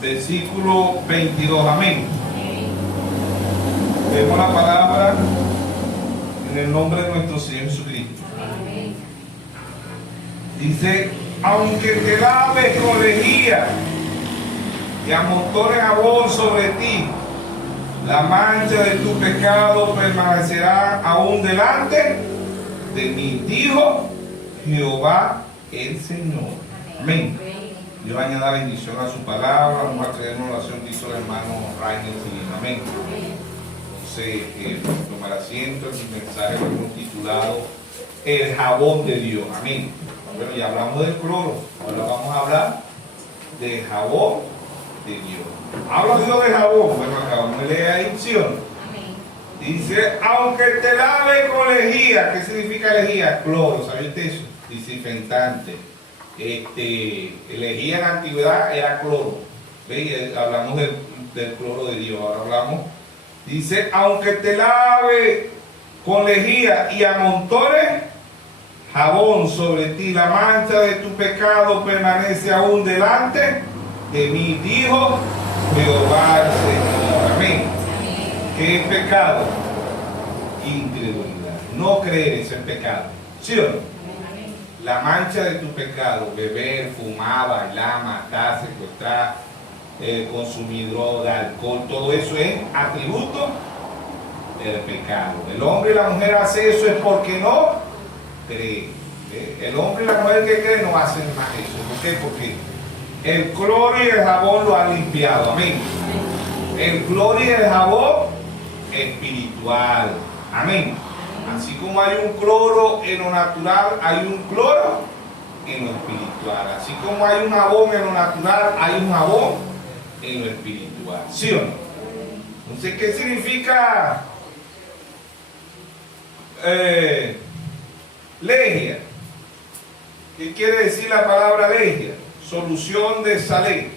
versículo 22. Amén. Vemos la palabra en el nombre de nuestro Señor Jesucristo. Dice: aunque te laves con lejía y amontones jabón sobre ti, la mancha de tu pecado permanecerá aún delante de mí, dijo Jehová el Señor. Amén. Dios añada bendición a su palabra. Vamos a traer una oración que hizo el hermano Rainer. Amén. Entonces, tomar asiento. En mi mensaje lo hemos titulado El jabón de Dios. Amén. Bueno, ya hablamos del cloro. Ahora vamos a hablar del jabón de Dios. Habla Dios de jabón. Bueno, acabamos de leer la dicción. Dice: aunque te lave con lejía. ¿Qué significa lejía? Cloro, ¿sabes eso? Desinfectante. Lejía en la antigüedad era cloro. ¿Veis? Hablamos del cloro de Dios. Ahora hablamos. Dice: aunque te lave con lejía y amontones jabón sobre ti, la mancha de tu pecado permanece aún delante de mí, dijo Jehová el Señor. Amén. ¿Qué es pecado? Incredulidad. No creer, eso es pecado. ¿Sí o no? La mancha de tu pecado: beber, fumar, bailar, matar, secuestrar, consumir droga, alcohol, todo eso es atributo del pecado. El hombre y la mujer hace eso es porque no cree. El hombre y la mujer que creen no hacen más eso. ¿Por qué? Porque el cloro y el jabón lo han limpiado. Amén. El cloro y el jabón espiritual. Amén. Así como hay un cloro en lo natural, hay un cloro en lo espiritual. Así como hay un jabón en lo natural, hay un jabón en lo espiritual. ¿Sí o no? Entonces, ¿qué significa lejía? ¿Qué quiere decir la palabra lejía? Solución de salé,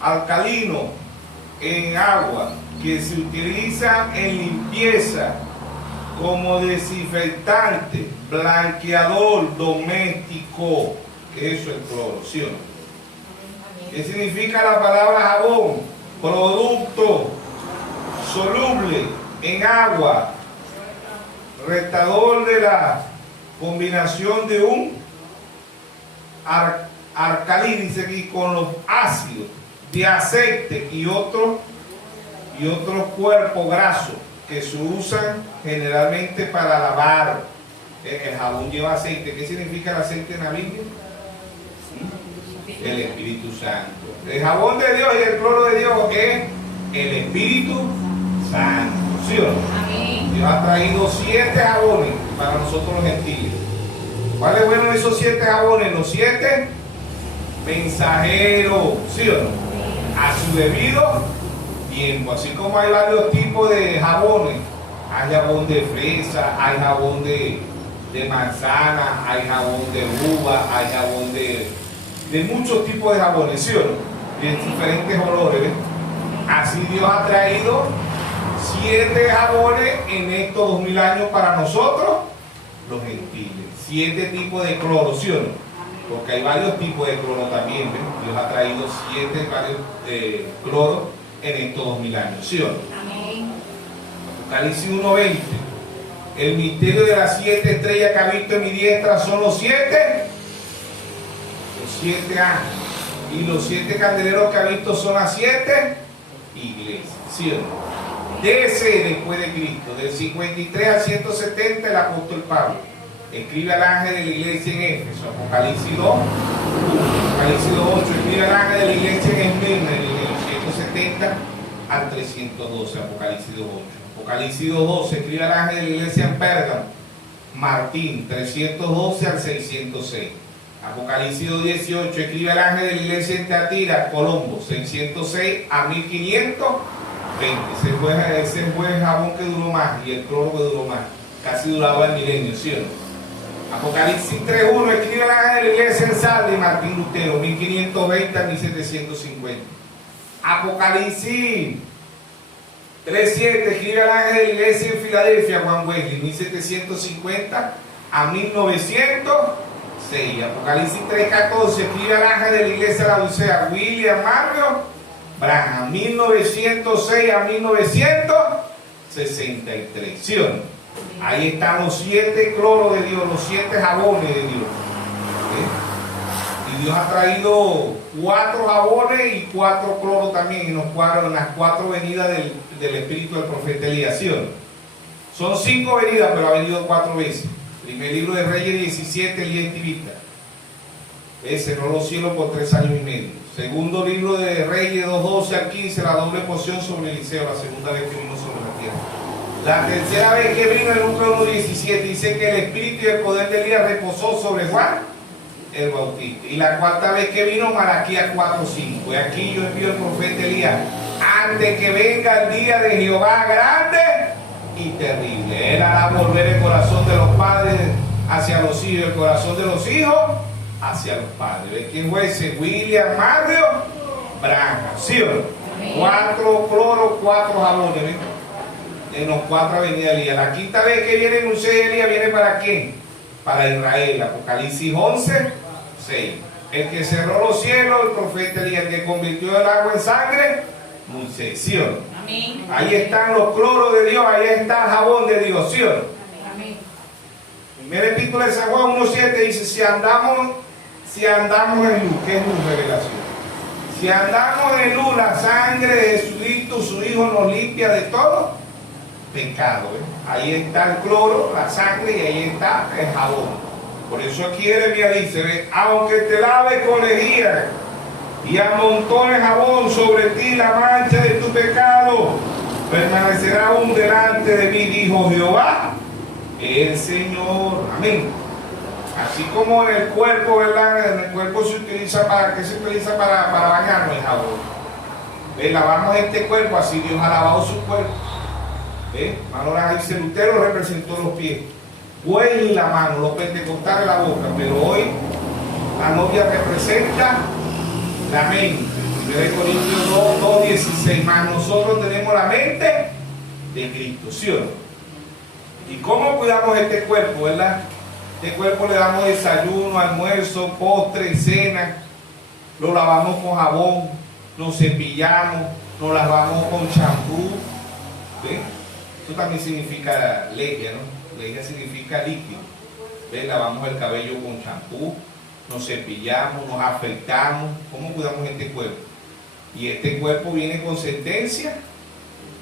alcalino en agua, que se utiliza en limpieza como desinfectante, blanqueador doméstico. ¿Qué es eso, el cloro? ¿Sí o no? ¿Qué significa la palabra jabón? Producto soluble en agua, retador de la combinación de un alcalí, dice aquí, con los ácidos de aceite y otros cuerpos grasos que se usan generalmente para lavar. El jabón lleva aceite. ¿Qué significa el aceite en la Biblia? El Espíritu Santo. El jabón de Dios y el cloro de Dios es el Espíritu Santo. ¿Sí o no? Amén. Dios ha traído 7 jabones para nosotros los gentiles. ¿Cuáles fueron esos 7 jabones? Los 7 mensajeros. ¿Sí o no? A su debido tiempo. Así como hay varios tipos de jabones, hay jabón de fresa, hay jabón de manzana, hay jabón de uva, hay jabón de muchos tipos de jabones, ¿sí o no? De diferentes olores, ¿ves? Así Dios ha traído 7 jabones en estos 2000 años para nosotros los gentiles. 7 tipos de cloro, ¿sí o no? Porque hay varios tipos de cloro también, ¿ves? Dios ha traído 7 varios cloros en estos 2000 años, ¿sí o no? Amén. Apocalipsis 1:20. El misterio de las 7 estrellas que ha visto en mi diestra son los 7 ángeles. Y los 7 candeleros que ha visto son las 7 iglesias, ¿sí o no? De ese después de Cristo, del 53 al 170, el apóstol Pablo escribe al ángel de la iglesia en Éfeso, Apocalipsis 2, Apocalipsis 2:8, escribe al ángel de la iglesia en Esmirna, en el 170 al 312, Apocalipsis 2:8. Apocalipsis 2:12, escribe al ángel de la iglesia en Pérgamo, Martín, 312 al 606. Apocalipsis 2:18, escribe al ángel de la iglesia en Teatira, Colombo, 606 a 1520. Ese fue el jabón que duró más y el cloro que duró más. Casi duraba el milenio, ¿sí o no? Apocalipsis 3:1, escribe al ángel de la iglesia en Sardes, Martín Lutero, 1520 a 1750. Apocalipsis 3:7, escribe al ángel de la iglesia en Filadelfia, Juan Wesley, 1750 a 1906. 6. Apocalipsis 3:14, escribe al ángel de la iglesia de la Odisea, William Mario Branham, 1906 a 1963. ¿Sí o no? Ahí están los 7 cloros de Dios, los 7 jabones de Dios. Y Dios ha traído 4 jabones y 4 cloros también en las 4 venidas del espíritu del profeta Elías. ¿Sí o no? Son 5 venidas, pero ha venido 4 veces. Primer libro de Reyes 17, Elías Tivita. Cerró los cielos por 3 años y medio. Segundo libro de Reyes 2:12 al 15, la doble porción sobre Eliseo, la segunda vez que vino sobre la tierra. La tercera vez que vino en Lucas 1:17 dice que el espíritu y el poder de Elías reposó sobre Juan el Bautista. Y la cuarta vez que vino, Malaquías 4:5. Y aquí yo envío el profeta Elías antes que venga el día de Jehová grande y terrible. Él hará volver el corazón de los padres hacia los hijos, el corazón de los hijos hacia los padres. ¿Ves quién fue ese? William Mario Branham. ¿Sí o no? 4 cloros, 4 jabones. ¿Ves? En los 4 avenidas de Elías. La quinta vez que viene en un 6 de Elías, ¿viene para quién? Para Israel. Apocalipsis 11:6. El que cerró los cielos, el profeta Elías. El que convirtió el agua en sangre, Moisés. ¿Sí o no? Amén. Ahí están los cloros de Dios, ahí está el jabón de Dios. ¿Sí o no? Amén. Primera epístola de San Juan 1:7 dice, si andamos en luz, ¿qué es luz? Revelación. Si andamos en luz, la sangre de Jesucristo, su Hijo, nos limpia de todo pecado. Ahí está el cloro, la sangre, y ahí está el jabón. Por eso aquí Jeremías dice, aunque te laves con lejía y amontones jabón sobre ti la mancha de tu pecado, permanecerá aún delante de mí, dijo Jehová, el Señor. Amén. Así como en el cuerpo, ¿verdad? En el cuerpo se utiliza ¿qué se utiliza para bañarnos? El jabón. Lavamos este cuerpo, así Dios ha lavado su cuerpo. Ahora dice, Lutero representó los pies, Güey y la mano, los pentecostales la boca, pero hoy la novia representa la mente. 1 Corintios 2:16, más nosotros tenemos la mente de Cristo, ¿sí o no? ¿Y cómo cuidamos este cuerpo, verdad? Este cuerpo le damos desayuno, almuerzo, postre, cena, lo lavamos con jabón, nos cepillamos, nos lavamos con champú. ¿Ven? Esto también significa legia, ¿no? Legia significa líquido. ¿Ven? Lavamos el cabello con champú, nos cepillamos, nos afeitamos. ¿Cómo cuidamos este cuerpo? Y este cuerpo viene con sentencia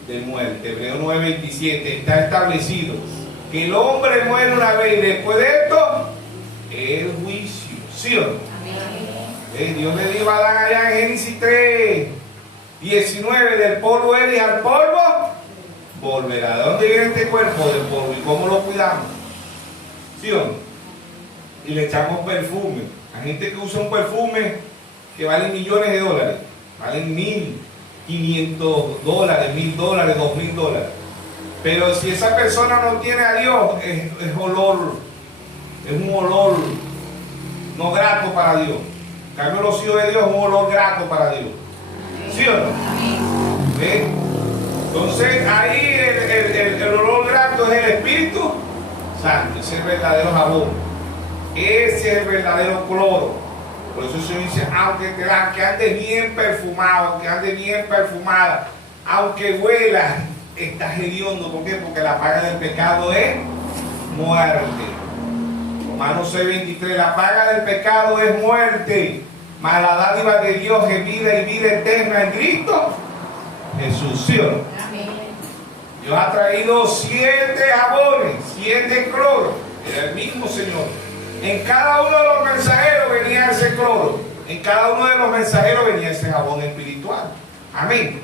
de muerte. Hebreos 9:27, está establecido que el hombre muere una vez y después de esto el juicio. ¿Sí o no? Dios le dijo a Adán allá en Génesis 3:19, del polvo eres y al polvo volverá. ¿De dónde viene este cuerpo? Del polvo. ¿Y cómo lo cuidamos? ¿Sí o no? Y le echamos perfume. Hay gente que usa un perfume que vale millones de dólares, valen $1,500, $1,000, $2,000. Pero si esa persona no tiene a Dios, es un olor no grato para Dios. En cambio, los hijos de Dios es un olor grato para Dios. ¿Sí o no? ¿Ves? Entonces, ahí el olor grato es el Espíritu Santo, ese es el verdadero jabón. Ese es el verdadero cloro. Por eso se dice, que andes bien perfumado, aunque andes bien perfumada, aunque huela, estás hediondo. ¿Por qué? Porque la paga del pecado es muerte. Romanos 6:23, la paga del pecado es muerte, mas la dádiva de Dios es vida y vida eterna en Cristo Jesús. ¿Sí o no? Dios ha traído 7 jabones, 7 cloros, era el mismo Señor. En cada uno de los mensajeros venía ese cloro, en cada uno de los mensajeros venía ese jabón espiritual. Amén.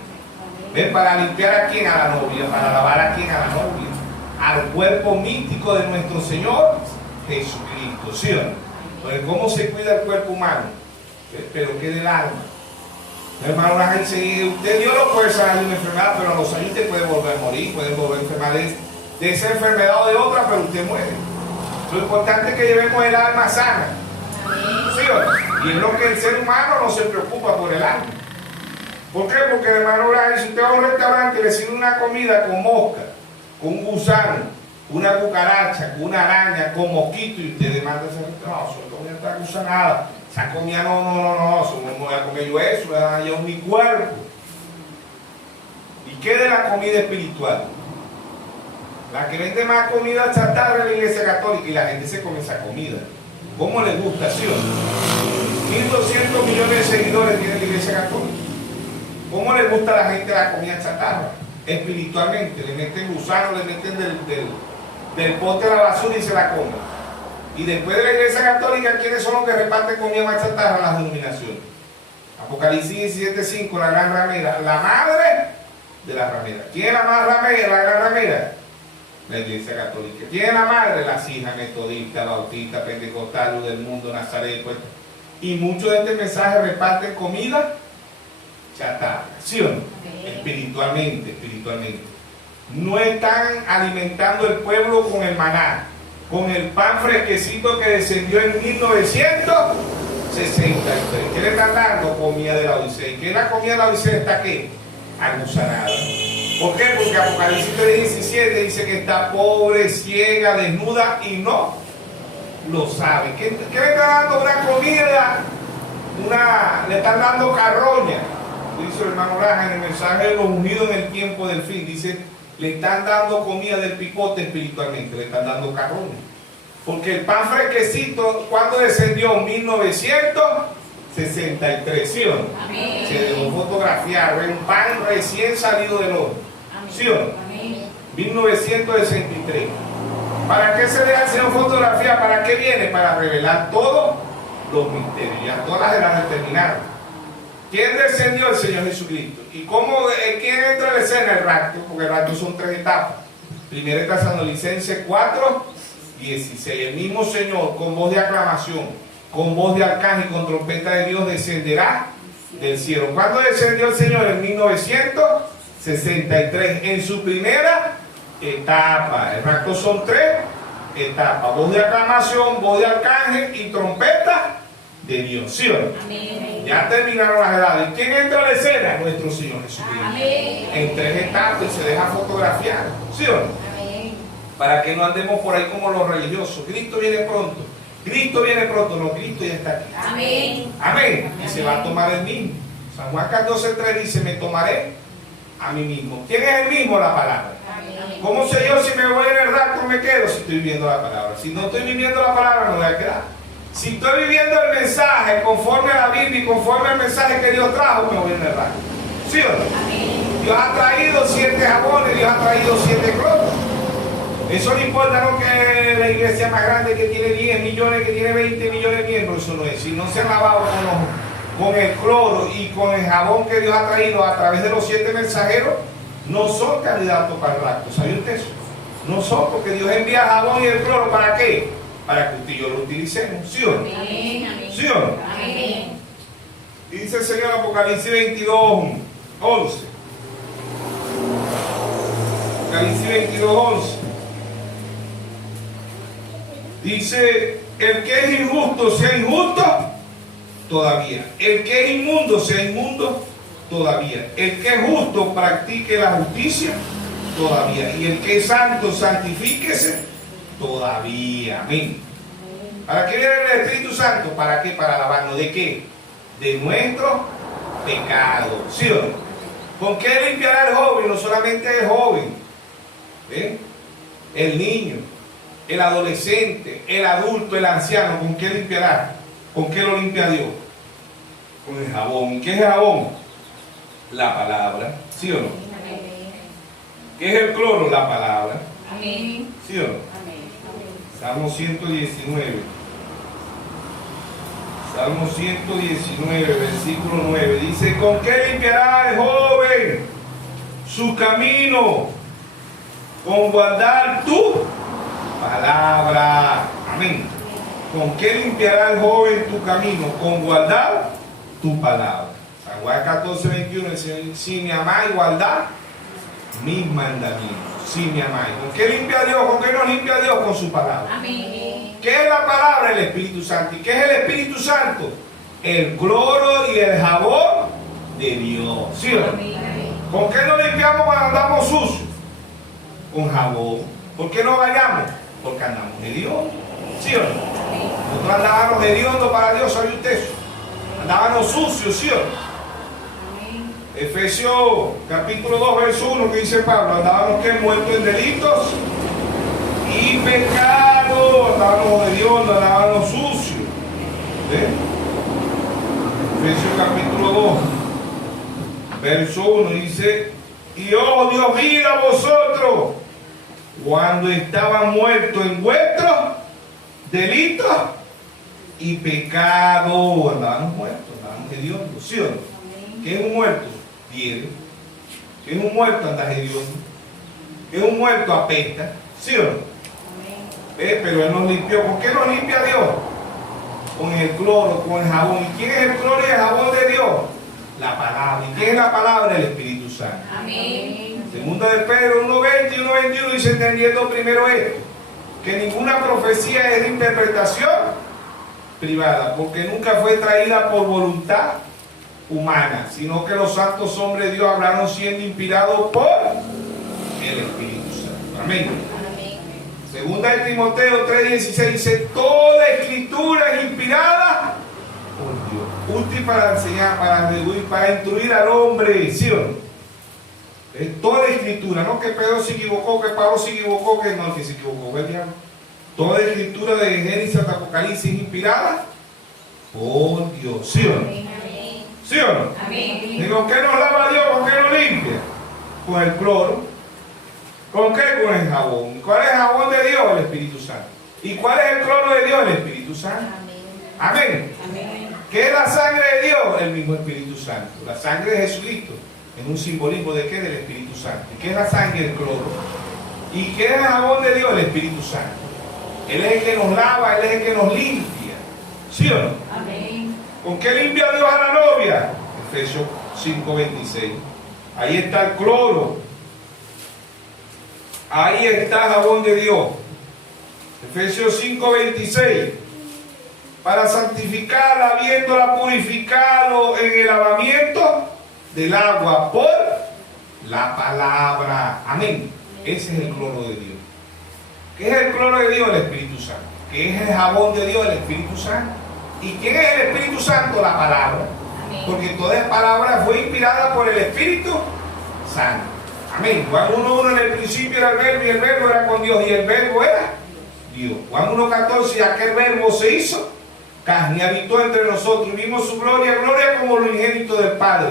¿Ven? Para limpiar a quién, a la novia, para lavar a quién, a la novia, al cuerpo místico de nuestro Señor Jesucristo. ¿Sí o no? Entonces, ¿cómo se cuida el cuerpo humano? Pero ¿qué del alma? Hermano, la gente dice, usted Dios lo puede sanar de una enfermedad, pero a los años usted puede volver a morir, puede volver a enfermar de esa enfermedad o de otra, pero usted muere. Lo importante es que llevemos el alma sana. ¿Sí o no? Y es lo que el ser humano no se preocupa por el alma. ¿Por qué? Porque, hermano, si usted va a un restaurante y le sirve una comida con mosca, con un gusano, una cucaracha, una araña, con mosquito, y usted demanda ese no, esa comida no está usa nada, esa comida no, no voy a comer yo eso, voy a dañar mi cuerpo. ¿Y qué de la comida espiritual? La que vende más comida chatarra es la Iglesia Católica, y la gente se come esa comida. ¿Cómo les gusta, sí o no? 1.200 millones de seguidores tiene la Iglesia Católica. ¿Cómo les gusta a la gente la comida chatarra? Espiritualmente, le meten gusano, le meten del pote a la basura y se la comen. Y después de la Iglesia Católica, ¿quiénes son los que reparten comida más chatarra? Las denominaciones. Apocalipsis 17:5, la gran ramera, la madre de la ramera. ¿Quién es la más ramera, la gran ramera? La Iglesia Católica. ¿Quién es la madre? Las hijas metodistas, bautistas, pentecostales, luz del mundo, Nazaret, pues. Y muchos de este mensaje reparten comida chatarra, ¿sí o no? Espiritualmente. No están alimentando el pueblo con el maná, con el pan fresquecito que descendió en 1963. ¿Qué le están dando? Comida de la Odisea. ¿Y qué es la comida de la Odisea? ¿Está qué? Agusanada. ¿Por qué? Porque Apocalipsis 3:17 dice que está pobre, ciega, desnuda y no lo sabe. ¿Qué le está dando? Una comida, le están dando carroña. Dice el hermano Raja en el mensaje de los ungidos en el tiempo del fin. Dice, le están dando comida del pipote espiritualmente, le están dando carroña. Porque el pan fresquecito, ¿cuándo descendió? 1963, ¿sí o no? Amén. Se dejó fotografiar, un pan recién salido del horno, ¿sí o no? Amén. 1963. ¿Para qué se deja hacer fotografía? ¿Para qué viene? Para revelar todos los misterios, ya todas las edades terminadas. ¿Quién descendió? El Señor Jesucristo. ¿Y quién entra en la escena? El rapto, porque el rapto son 3 etapas. Primera Tesalonicenses 4:16. El mismo Señor, con voz de aclamación, con voz de arcángel y con trompeta de Dios, descenderá del cielo. ¿Cuándo descendió el Señor? En 1963. En su primera etapa. El rapto son 3 etapas. Voz de aclamación, voz de arcángel y trompeta de Dios, ¿sí o no? Amén. Ya terminaron las edades. ¿Quién entra a la escena? Nuestro Señor Jesucristo. Amén. En 3 etapas y se deja fotografiar, ¿sí o no? Amén. Para que no andemos por ahí como los religiosos. Cristo viene pronto. Cristo viene pronto. No, Cristo ya está aquí. Amén. Amén. Y se va a tomar el mismo. San Juan 14:3 dice, me tomaré a mí mismo. ¿Quién es el mismo? La palabra. Amén. ¿Cómo sé yo si me voy en el rapto me quedo? Si estoy viviendo la palabra. Si no estoy viviendo la palabra, no voy a quedar. Si estoy viviendo el mensaje conforme a la Biblia y conforme al mensaje que Dios trajo, me voy en el rapto. ¿Sí o no? Amén. Dios ha traído 7 jabones, Dios ha traído 7 cloros. Eso no importa, no, que la iglesia más grande que tiene 10 millones, que tiene 20 millones de miembros, eso no es. Si no se han lavado con el cloro y con el jabón que Dios ha traído a través de los 7 mensajeros, no son candidatos para el rapto. ¿Sabe usted eso? No son, porque Dios envía el jabón y el cloro, ¿para qué? Para que usted y yo lo utilicemos, ¿sí o no? Amén. ¿Sí o no? Amén. Dice el Señor Apocalipsis 22:11. Apocalipsis 22:11. Dice, el que es injusto sea injusto todavía. El que es inmundo sea inmundo todavía. El que es justo practique la justicia todavía. Y el que es santo santifíquese todavía. Amén. ¿Para qué viene el Espíritu Santo? ¿Para qué? Para alabarnos. ¿De qué? De nuestro pecado. ¿Sí o no? ¿Con qué limpiará el joven? No solamente el joven, ¿eh? El niño, el adolescente, el adulto, el anciano. ¿Con qué limpiará? ¿Con qué lo limpia Dios? Con el jabón. ¿Qué es el jabón? La palabra. ¿Sí o no? ¿Qué es el cloro? La palabra. Amén. ¿Sí o no? Salmo 119. Salmo 119, versículo 9. Dice, ¿con qué limpiará el joven su camino? Con guardar tu palabra. Amén. ¿Con qué limpiará el joven tu camino? Con guardar tu palabra. San Juan 14:21 dice, si me amáis, guardad mis mandamientos. Si me amáis. ¿Con qué limpia Dios? ¿Con qué nos limpia Dios? Con su palabra. Amén. ¿Qué es la palabra? El Espíritu Santo. ¿Y qué es el Espíritu Santo? El cloro y el jabón de Dios. ¿Sí o no? ¿Con qué nos limpiamos cuando andamos sucios? Con jabón. ¿Por qué no vayamos? Porque andamos de Dios. ¿Sí o no? Nosotros andábamos hediondos para Dios, ¿sabe usted eso? Andábamos sucios, ¿sí o no? Efesios capítulo 2, verso 1, que dice Pablo, andábamos que muertos en delitos y pecados, andábamos hediondos, andábamos sucios. ¿Ves? Efesios capítulo 2, verso 1 dice, y oh Dios mío a vosotros, cuando estaban muertos en vuestros delitos y pecados, andábamos muertos, andábamos hediondos, ¿sí o no? ¿Qué es un muerto? Pierde. ¿Qué es un muerto? Anda hediondo. ¿Qué es un muerto? Apesta, ¿sí o no? Pero Él nos limpió. ¿Por qué nos limpia Dios? Con el cloro, con el jabón. ¿Y quién es el cloro y el jabón de Dios? La palabra. ¿Y quién es la palabra? El Espíritu Santo. Amén. Segunda de Pedro 1:20 y 1:21 dice, entendiendo primero esto, que ninguna profecía es de interpretación privada, porque nunca fue traída por voluntad humana, sino que los santos hombres de Dios hablaron siendo inspirados por el Espíritu Santo. Amén. Segunda de Timoteo 3:16 dice, toda escritura es inspirada por Dios, útil para enseñar, para instruir al hombre, ¿sí o no? Toda escritura, no que Pedro se equivocó, que Pablo se equivocó, que no, que se equivocó, ¿ves, diablo? Toda escritura de Génesis hasta Apocalipsis es inspirada por Dios, ¿sí o no? ¿Sí o no? Amén. ¿Y con qué nos lava Dios? ¿Con qué nos limpia? Con el cloro. ¿Con qué? Con el jabón. ¿Cuál es el jabón de Dios? El Espíritu Santo. ¿Y cuál es el cloro de Dios? El Espíritu Santo. Amén. Amén. ¿Qué es la sangre de Dios? El mismo Espíritu Santo. La sangre de Jesucristo es un simbolismo de qué? Del Espíritu Santo. ¿Y qué es la sangre? El cloro. ¿Y qué es el jabón de Dios? El Espíritu Santo. Él es el que nos lava, Él es el que nos limpia. ¿Sí o no? Amén. ¿Con qué limpia Dios a la novia? Efesios 5:26. Ahí está el cloro. Ahí está el jabón de Dios. Efesios 5:26. Para santificarla, habiéndola purificado en el lavamiento del agua por la palabra. Amén. Ese es el cloro de Dios. ¿Qué es el cloro de Dios? El Espíritu Santo. ¿Qué es el jabón de Dios? El Espíritu Santo. ¿Y quién es el Espíritu Santo? La palabra. Amén. Porque toda esa palabra fue inspirada por el Espíritu Santo. Amén. Juan 1:1, en el principio era el verbo y el verbo era con Dios y el verbo era Dios. Juan 1:14, y aquel verbo se hizo carne y habitó entre nosotros y vimos su gloria, gloria como lo unigénito del Padre,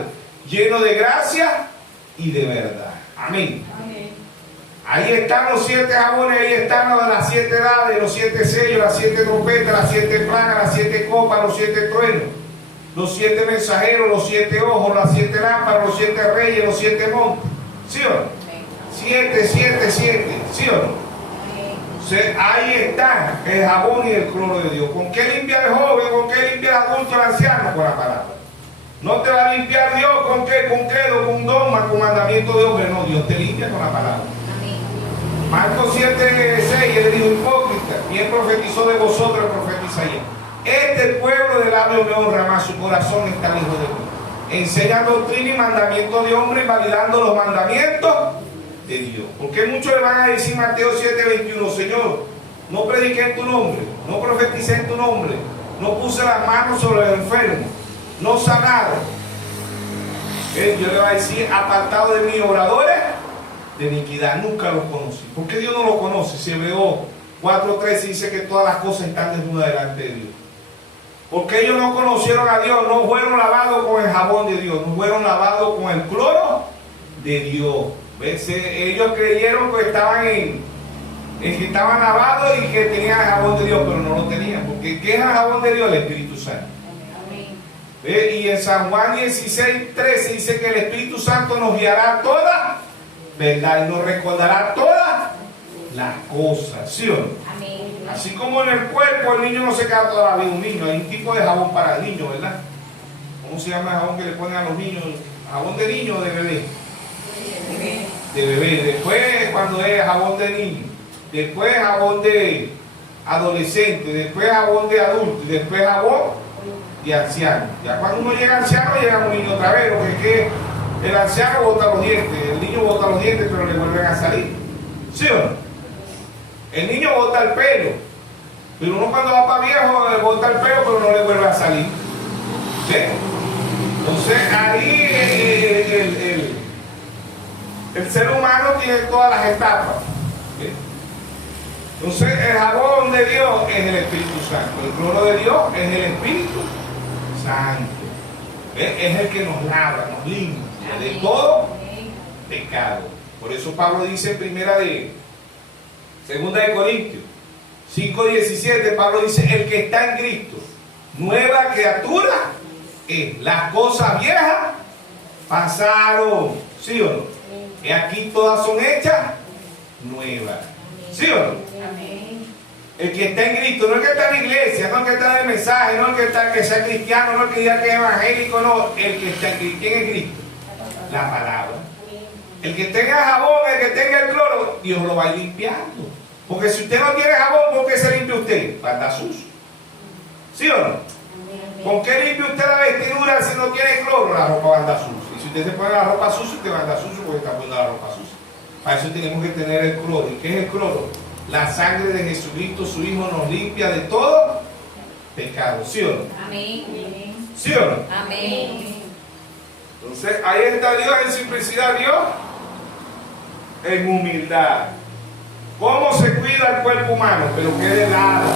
lleno de gracia y de verdad. Amén. Amén. Ahí están los 7 jabones, ahí están las 7 edades, los 7 sellos, las 7 trompetas, las 7 plagas, las 7 copas, los 7 truenos, los 7 mensajeros, los 7 ojos, las 7 lámparas, los 7 reyes, los 7 montes. ¿Sí o no? 7, 7, 7. ¿Sí o no? Ahí está el jabón y el cloro de Dios. ¿Con qué limpia el joven? ¿Con qué limpia el adulto, el anciano? Con la palabra. No te va a limpiar Dios con qué, con quedo, con dogma, con mandamiento de hombre. No, Dios te limpia con la palabra. Marcos 7:6, él dijo, hipócrita, ¿quién profetizó de vosotros? El profeta Isaías. Este pueblo de labios me honra, mas su corazón está lejos de mí. Enseña doctrina y mandamiento de hombre, validando los mandamientos de Dios. Porque muchos le van a decir Mateo 7:21, Señor, no prediqué en tu nombre, no profeticé en tu nombre, no puse las manos sobre los enfermos, no sanaron. Dios le va a decir, apartado de mí, oradores de iniquidad, nunca los conocí. ¿Por qué Dios no los conoce? Si Hebreos 4:13 dice que todas las cosas están desnudas delante de Dios. Porque ellos no conocieron a Dios, no fueron lavados con el jabón de Dios, no fueron lavados con el cloro de Dios. ¿Ves? Ellos creyeron que estaban lavados y que tenían el jabón de Dios, pero no lo tenían. Porque ¿qué es el jabón de Dios? El Espíritu Santo. ¿Ves? Y en San Juan 16:13 dice que el Espíritu Santo nos guiará a toda verdad y nos recordará todas las cosas. ¿Sí o no? Amén. Así como en el cuerpo el niño no se queda toda la vida un niño, hay un tipo de jabón para el niño, ¿verdad? ¿Cómo se llama el jabón que le ponen a los niños? ¿Jabón de niño o de bebé? De bebé. Después cuando es jabón de niño, después jabón de adolescente, después jabón de adulto y después jabón de anciano. Ya cuando uno llega anciano, llega un niño otra vez, lo que es que el anciano bota los dientes, el niño bota los dientes pero le vuelven a salir. ¿Sí o no? El niño bota el pelo, pero uno cuando va para viejo bota el pelo, pero no le vuelve a salir. ¿Ves? Entonces ahí el ser humano tiene todas las etapas. ¿Ves? Entonces el jabón de Dios es el Espíritu Santo, el cloro de Dios es el Espíritu Santo. ¿Ves? Es el que nos lava, nos limpia de todo pecado. Por eso Pablo dice en segunda de Corintios 5:17, Pablo dice, el que está en Cristo, nueva criatura es. Las cosas viejas pasaron, ¿sí o no? Y aquí todas son hechas nuevas, ¿sí o no? El que está en Cristo, no el que está en la iglesia, no el que está en el mensaje, no el que sea cristiano, no el que diga que es evangélico, no, el que está en Cristo. ¿Quién es Cristo? La palabra. El que tenga jabón, el que tenga el cloro, Dios lo va a ir limpiando. Porque si usted no tiene jabón, ¿con qué se limpia usted? Va a andar sucio. ¿Sí o no? ¿Con qué limpia usted la vestidura si no tiene cloro? La ropa va a andar sucia. Y si usted se pone la ropa sucia, usted va a andar sucio porque está poniendo la ropa sucia. Para eso tenemos que tener el cloro. ¿Y qué es el cloro? La sangre de Jesucristo, su Hijo, nos limpia de todo pecado. ¿Sí o no? Amén. ¿Sí o no? Amén. Entonces, ahí está Dios en simplicidad, Dios en humildad. ¿Cómo se cuida el cuerpo humano? Pero que del alma.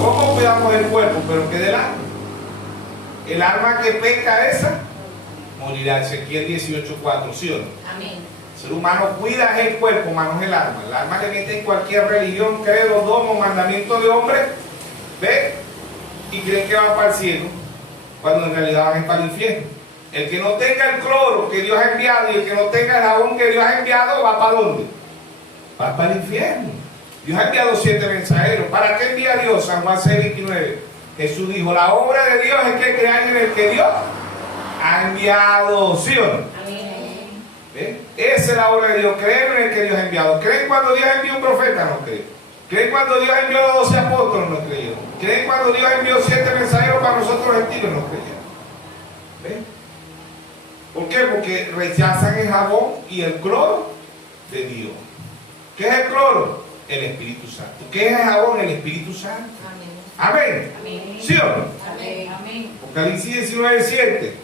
¿Cómo cuidamos el cuerpo? Pero que del alma. El alma que peca esa, morirá. Ezequiel 18:4, ¿sí o no? Amén. El ser humano cuida el cuerpo, humano es el alma. El alma le mete en cualquier religión, credo, domo, mandamiento de hombre, ¿ve? Y creen que van para el cielo, cuando en realidad van para el infierno. El que no tenga el cloro que Dios ha enviado y el que no tenga el jabón que Dios ha enviado, ¿va para dónde? Va para el infierno. Dios ha enviado 7 mensajeros. ¿Para qué envía Dios? San Juan 6:29. Jesús dijo, la obra de Dios es que crean en el que Dios ha enviado. ¿Sí o no? Amén. ¿Ven? Esa es la obra de Dios, creer en el que Dios ha enviado. ¿Creen cuando Dios envió un profeta? No creen. ¿Creen cuando Dios envió a 12 apóstoles? No creyeron. ¿Creen cuando Dios envió 7 mensajeros para nosotros los gentiles? No creyeron. ¿Ven? ¿Por qué? Porque rechazan el jabón y el cloro de Dios. ¿Qué es el cloro? El Espíritu Santo. ¿Qué es el jabón? El Espíritu Santo. Amén. Amén. ¿Sí o no? Amén. Amén. Apocalipsis 19:7.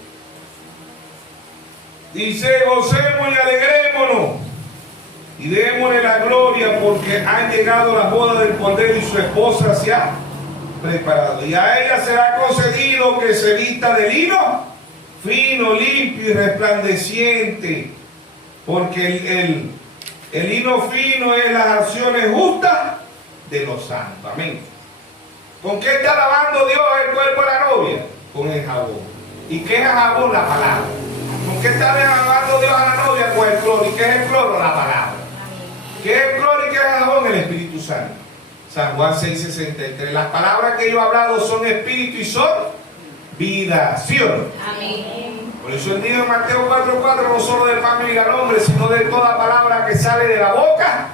Dice, gocemos y alegrémonos y démosle la gloria porque han llegado las bodas del Cordero y su esposa se ha preparado. Y a ella será concedido que se vista de lino fino, limpio y resplandeciente, porque el lino fino es las acciones justas de los santos. Amén. ¿Con qué está lavando Dios el cuerpo de la novia? Con el jabón. ¿Y qué es el jabón? La palabra. ¿Con qué está lavando Dios a la novia? Con el cloro. ¿Y qué es el cloro? La palabra. ¿Qué es el cloro y qué es el jabón? El Espíritu Santo. San Juan 6:63. Las palabras que yo he hablado son espíritu y son vida. ¿Sí o no? Amén. Por eso él dijo en Mateo 4:4, no solo del pan vivirá el hombre, sino de toda palabra que sale de la boca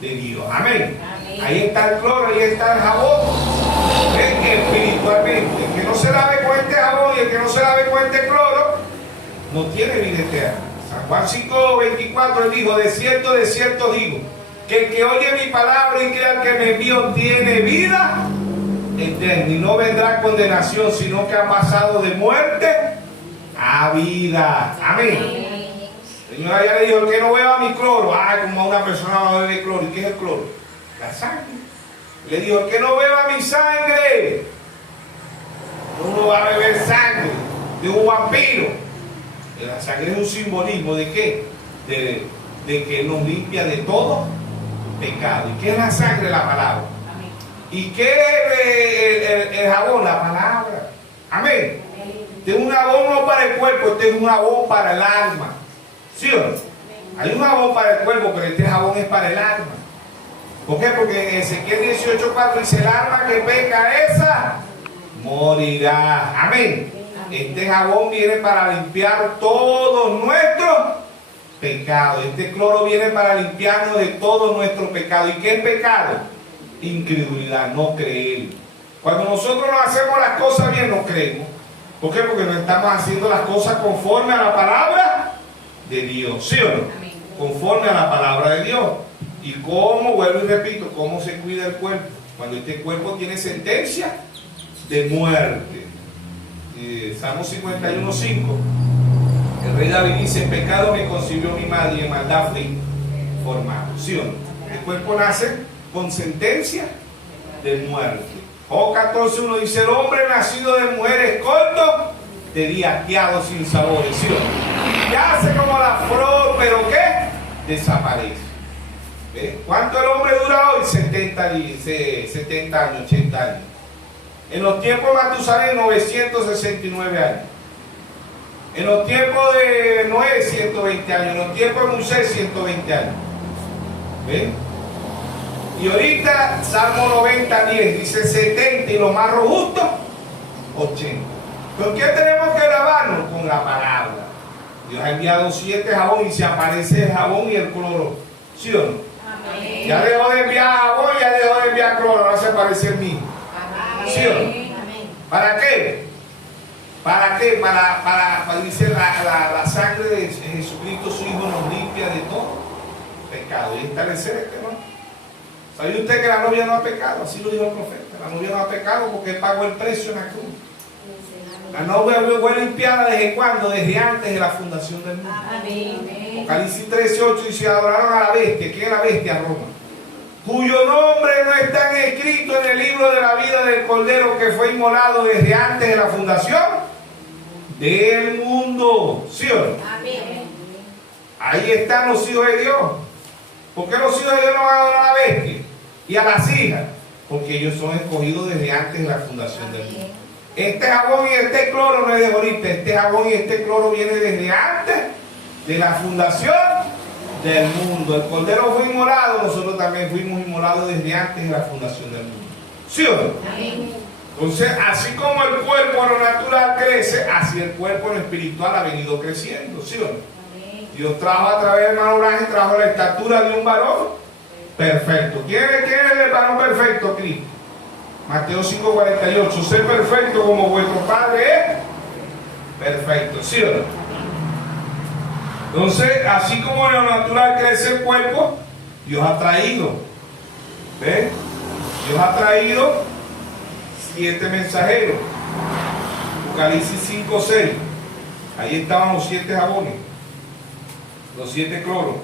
de Dios. Amén. Amén. Ahí está el cloro, ahí está el jabón. Espiritualmente. El que no se lave con este jabón y el que no se lave con este cloro, no tiene vida eterna. San Juan 5:24 él dijo, de cierto digo, que el que oye mi palabra y crea que me envió tiene vida eterna y no vendrá condenación, sino que ha pasado de muerte a vida. Amén. Señora ya le dijo, el que no beba mi cloro, como a una persona va a beber cloro. ¿Y qué es el cloro? La sangre. Le dijo, el que no beba mi sangre, uno va a beber sangre de un vampiro. La sangre es un simbolismo de qué? De que nos limpia de todo pecado. ¿Y qué es la sangre? La palabra. ¿Y qué es el jabón? La palabra. Amén. Este es un jabón no para el cuerpo, este es un jabón para el alma. ¿Sí o no? Hay un jabón para el cuerpo, pero este jabón es para el alma. ¿Por qué? Porque en Ezequiel 18:4 dice, el alma que peca esa morirá. Amén. Este jabón viene para limpiar todos nuestros pecados. Este cloro viene para limpiarnos de todo nuestro pecado. ¿Y qué es pecado? Incredulidad, no creer. Cuando nosotros no hacemos las cosas bien, no creemos. ¿Por qué? Porque no estamos haciendo las cosas conforme a la palabra de Dios. ¿Sí o no? Amén. Conforme a la palabra de Dios. ¿Y cómo? Vuelvo y repito, ¿cómo se cuida el cuerpo? Cuando este cuerpo tiene sentencia de muerte. Salmo 51:5. El rey David dice: en pecado me concibió mi madre y en maldad fui formado. ¿Sí o no? El cuerpo nace con sentencia de muerte. Job 14:1 dice: el hombre nacido de mujer es corto de día, asqueado, sin sabores. ¿Sí o no? Yace como la flor, pero ¿qué? Desaparece. ¿Ves? ¿Cuánto el hombre dura hoy? 70 años, 80 años. En los tiempos de Matusalén, 969 años. En los tiempos de Noé, 120 años. En los tiempos de Moisés, 120 años. ¿Ven? Y ahorita, Salmo 90:10 dice 70 y lo más robusto, 80. ¿Con qué tenemos que grabarnos? Con la palabra. Dios ha enviado 7 jabón y se aparece el jabón y el cloro. ¿Sí o no? Amén. Ya dejó de enviar jabón, ya dejó de enviar cloro, ahora se aparece el mismo. Amén. ¿Sí o no? Amén. ¿Para qué? ¿Para qué? Para dice la sangre de Jesucristo, su Hijo, nos limpia de todo pecado. Y establecer ¿no? ¿Sabe usted que la novia no ha pecado? Así lo dijo el profeta. La novia no ha pecado porque él pagó el precio en la cruz. La novia fue limpiada ¿desde cuándo? Desde antes de la fundación del mundo. Amén. Apocalipsis 13:8 dice: adoraron a la bestia. ¿Quién es la bestia? Roma. Cuyo nombre no está escrito en el libro de la vida del Cordero que fue inmolado desde antes de la fundación del mundo. ¿Sí o no? Amén. Ahí están los hijos de Dios. ¿Por qué los hijos de Dios no van a adorar a la bestia? Y a las hijas. Porque ellos son escogidos desde antes de la fundación del mundo. Este jabón y este cloro no es de ahorita. Este jabón y este cloro viene desde antes de la fundación del mundo. El Cordero fue inmolado, nosotros también fuimos inmolados desde antes de la fundación del mundo. ¿Sí o no? Amén. Entonces, así como el cuerpo en lo natural crece, así el cuerpo en lo espiritual ha venido creciendo. ¿Sí o no? Amén. Dios trajo a través del hermano Branham, trajo la estatura de un varón perfecto. ¿Quién es el varón perfecto? Cristo. Mateo 5:48. Sé perfecto como vuestro Padre es perfecto. ¿Sí o no? Entonces, así como en lo natural crece el cuerpo, Dios ha traído, ¿ves? Dios ha traído 7 mensajeros. Apocalipsis 5:6. Ahí estaban los 7 jabones, los 7 cloros.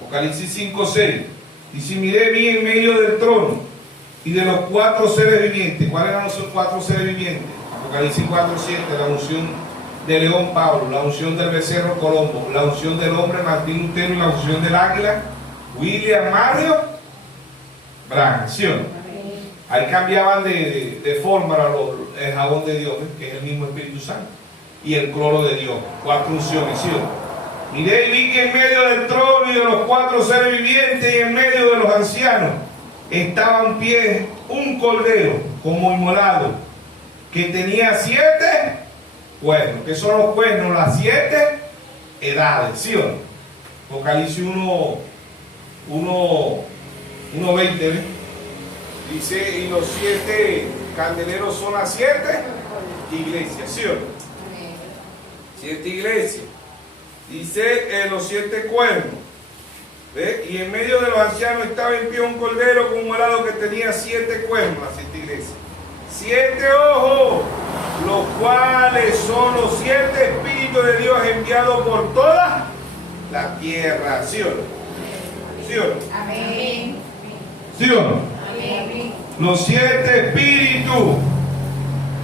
Apocalipsis 5:6. Dice: miré bien en medio del trono y de los 4 seres vivientes. ¿Cuáles eran esos 4 seres vivientes? Apocalipsis 4:7. La unción de León Pablo, la unción del becerro Colombo, la unción del hombre Martín Lutero y la unción del águila William Mario Branham. ¿Sí o no? Ahí cambiaban de fórmula el jabón de Dios, que es el mismo Espíritu Santo, y el cloro de Dios. 4 unciones. ¿Sí o no? Miré y vi que en medio del trono y de los 4 seres vivientes y en medio de los ancianos estaba en pie un cordero como inmolado que tenía 7 cuernos. ¿Qué son los cuernos? Las 7 edades. ¿Sí o no? Apocalipsis 1:20, ¿ves? Dice: y los 7 candeleros son las 7 iglesias. ¿Sí o no? 7 iglesias. Dice los 7 cuernos. ¿Ves? Y en medio de los ancianos estaba en pie un cordero con un morado que tenía 7 cuernos, las 7 iglesias. 7 ojos, los cuales son los 7 espíritus de Dios enviados por toda la tierra. ¿Sí o no? ¿Sí o no? Amén. ¿Sí o no? Amén. Los 7 espíritus.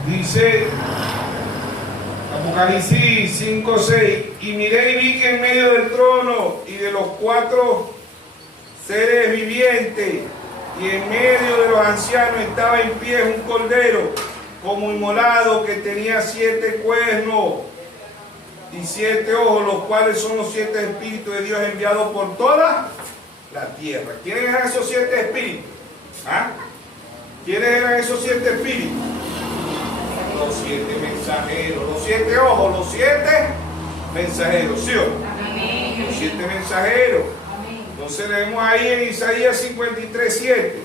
Dice Apocalipsis 5:6. Y miré y vi que en medio del trono y de los 4 seres vivientes y en medio de los ancianos estaba en pie un cordero como inmolado que tenía 7 cuernos y 7 ojos, los cuales son los 7 espíritus de Dios enviados por toda la tierra. ¿Quiénes eran esos 7 espíritus? ¿Ah? ¿Quiénes eran esos 7 espíritus? Los 7 mensajeros, los 7 ojos, los 7 mensajeros. ¿Sí o no? Amén. Los 7 mensajeros. Amén. Entonces leemos ahí en Isaías 53:7.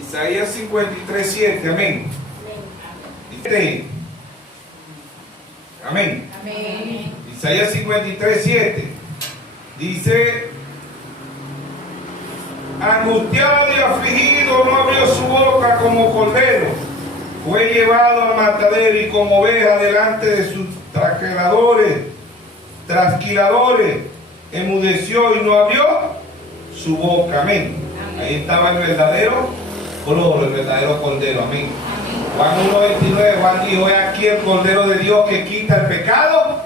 Isaías 53:7. Amén. Amén. Amén. Isaías 53:7. Dice, angustiado y afligido, no abrió su boca como cordero. Fue llevado al matadero y como oveja delante de sus trasquiladores, enmudeció y no abrió su boca. Amén. Ahí estaba el verdadero cordero, el verdadero cordero. Amén. Juan 1:29, Juan dijo, he aquí el cordero de Dios que quita el pecado